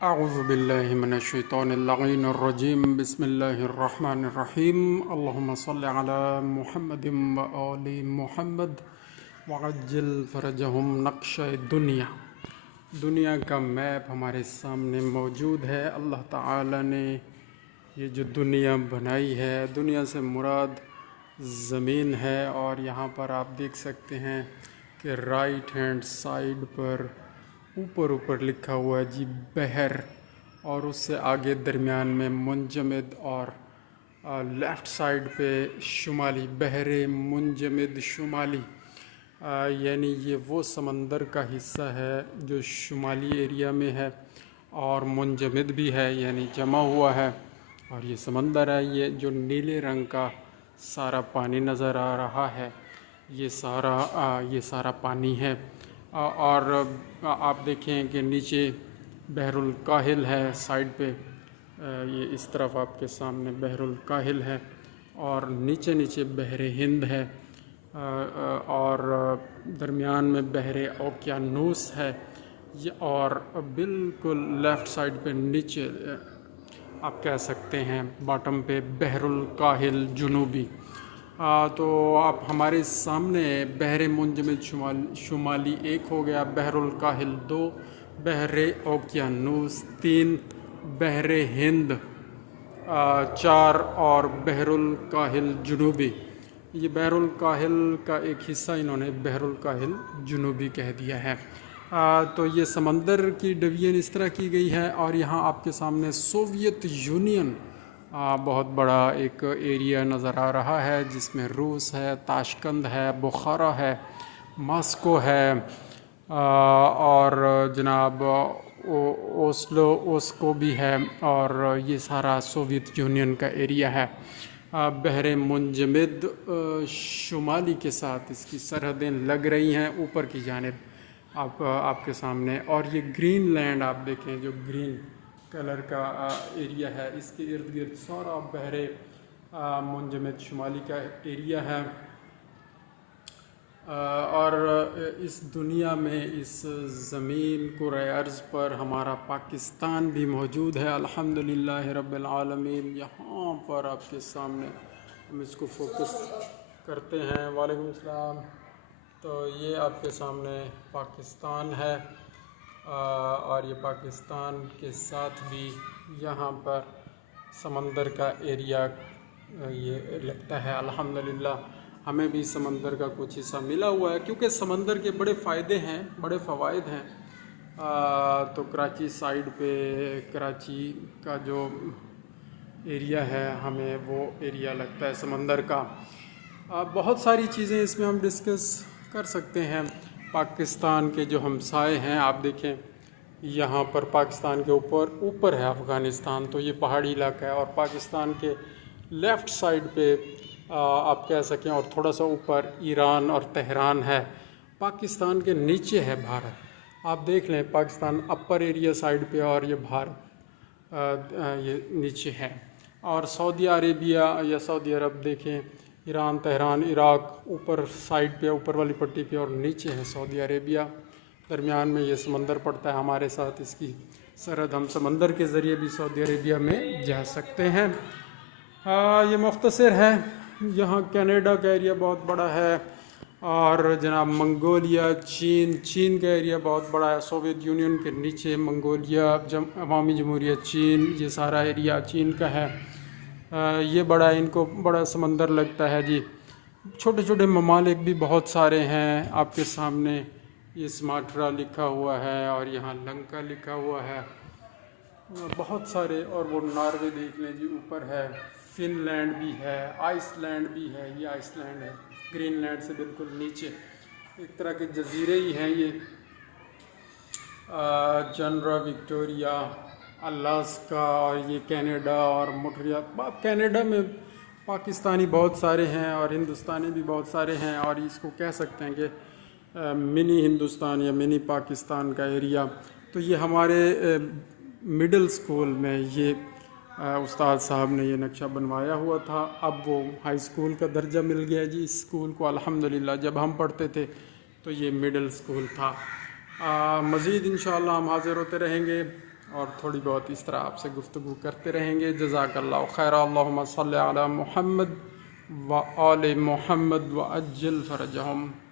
اعوذ باللہ من الشیطان اللعین الرجیم بسم اللہ الرحمن الرحیم اللہم صل علی محمد و آل محمد وعجل فرجہم نقش دنیا کا میپ ہمارے سامنے موجود ہے۔ اللہ تعالی نے یہ جو دنیا بنائی ہے، دنیا سے مراد زمین ہے، اور یہاں پر آپ دیکھ سکتے ہیں کہ رائٹ ہینڈ سائڈ پر اوپر لکھا ہوا ہے جی بحر، اور اس سے آگے درمیان میں منجمد، اور لیفٹ سائڈ پہ شمالی بحر منجمد شمالی، یعنی یہ وہ سمندر کا حصہ ہے جو شمالی ایریا میں ہے، اور منجمد بھی ہے یعنی جمع ہوا ہے، اور یہ سمندر ہے۔ یہ جو نیلے رنگ کا سارا پانی نظر آ رہا ہے، یہ سارا پانی ہے۔ اور آپ دیکھیں کہ نیچے بحر الکاہل ہے سائڈ پہ، یہ اس طرف آپ کے سامنے بحر الکاہل ہے، اور نیچے بحر ہند ہے، اور درمیان میں بحر اوقیانوس ہے، اور بالکل لیفٹ سائڈ پہ نیچے آپ کہہ سکتے ہیں باٹم پہ بحر الکاہل جنوبی۔ تو اب ہمارے سامنے بحر منجمد شمالی ایک ہو گیا، بحر الکاہل 2، بحر اوقیانوس 3، بحر ہند 4، اور بحر الکاہل جنوبی۔ یہ بحر الکاہل کا ایک حصہ انہوں نے بحر الکاہل جنوبی کہہ دیا ہے۔ تو یہ سمندر کی ڈویژن اس طرح کی گئی ہے، اور یہاں آپ کے سامنے سوویت یونین بہت بڑا ایک ایریا نظر آ رہا ہے، جس میں روس ہے، تاشقند ہے، بخارا ہے، ماسکو ہے، اور جناب اوسلو بھی ہے، اور یہ سارا سوویت یونین کا ایریا ہے۔ بحر منجمد شمالی کے ساتھ اس کی سرحدیں لگ رہی ہیں اوپر کی جانب آپ کے سامنے، اور یہ گرین لینڈ آپ دیکھیں جو گرین کلر کا ایریا ہے، اس کے ارد گرد سارا بحر منجمد شمالی کا ایریا ہے۔ اور اس دنیا میں اس زمین کرۂ ارض پر ہمارا پاکستان بھی موجود ہے، الحمدللہ رب العالمین۔ یہاں پر آپ کے سامنے ہم اس کو فوکس کرتے ہیں، وعلیکم السلام۔ تو یہ آپ کے سامنے پاکستان ہے، اور یہ پاکستان کے ساتھ بھی یہاں پر سمندر کا ایریا یہ لگتا ہے، الحمدللہ ہمیں بھی سمندر کا کچھ حصہ ملا ہوا ہے، کیونکہ سمندر کے بڑے فائدے ہیں، بڑے فوائد ہیں۔ تو کراچی سائیڈ پہ کراچی کا جو ایریا ہے ہمیں وہ ایریا لگتا ہے سمندر کا۔ بہت ساری چیزیں اس میں ہم ڈسکس کر سکتے ہیں۔ پاکستان کے جو ہمسائے ہیں آپ دیکھیں، یہاں پر پاکستان کے اوپر ہے افغانستان، تو یہ پہاڑی علاقہ ہے، اور پاکستان کے لیفٹ سائڈ پہ آپ کہہ سکیں اور تھوڑا سا اوپر ایران اور تہران ہے۔ پاکستان کے نیچے ہے بھارت، آپ دیکھ لیں پاکستان اپر ایریا سائڈ پہ، اور یہ بھارت یہ نیچے ہے۔ اور سعودی عربیہ یا سعودی عرب دیکھیں، ایران، تہران، عراق اوپر سائڈ پہ، اوپر والی پٹی پہ، اور نیچے ہے سعودی عربیہ۔ درمیان میں یہ سمندر پڑتا ہے ہمارے ساتھ، اس کی سرحد ہم سمندر کے ذریعے بھی سعودی عربیہ میں جا سکتے ہیں۔ یہ مختصر ہے۔ یہاں کینیڈا کا ایریا بہت بڑا ہے، اور جناب منگولیا، چین کا ایریا بہت بڑا ہے، سوویت یونین کے نیچے منگولیا، عوامی جمہوریہ چین، یہ سارا ایریا چین کا ہے۔ یہ بڑا، ان کو بڑا سمندر لگتا ہے جی۔ چھوٹے چھوٹے ممالک بھی بہت سارے ہیں آپ کے سامنے، یہ سماٹرا لکھا ہوا ہے، اور یہاں لنکا لکھا ہوا ہے، بہت سارے۔ اور وہ ناروے دیکھ لیں جی اوپر ہے، فن لینڈ بھی ہے، آئس لینڈ بھی ہے، یہ آئس لینڈ ہے گرین لینڈ سے بالکل نیچے، ایک طرح کے جزیرے ہی ہیں یہ۔ جنرا وکٹوریا، الاسکا، اور یہ کینیڈا اور مونٹریال۔ کینیڈا میں پاکستانی بہت سارے ہیں، اور ہندوستانی بھی بہت سارے ہیں، اور اس کو کہہ سکتے ہیں کہ منی ہندوستان یا منی پاکستان کا ایریا۔ تو یہ ہمارے مڈل اسکول میں یہ استاد صاحب نے یہ نقشہ بنوایا ہوا تھا، اب وہ ہائی اسکول کا درجہ مل گیا جی اس اسکول کو، الحمدللہ۔ جب ہم پڑھتے تھے تو یہ مڈل اسکول تھا۔ مزید انشاءاللہ ہم حاضر ہوتے رہیں گے۔ اور تھوڑی بہت اس طرح آپ سے گفتگو کرتے رہیں گے. جزاک اللہ خیر. اللہم صلی علی محمد و آل محمد و عجل فرجہم.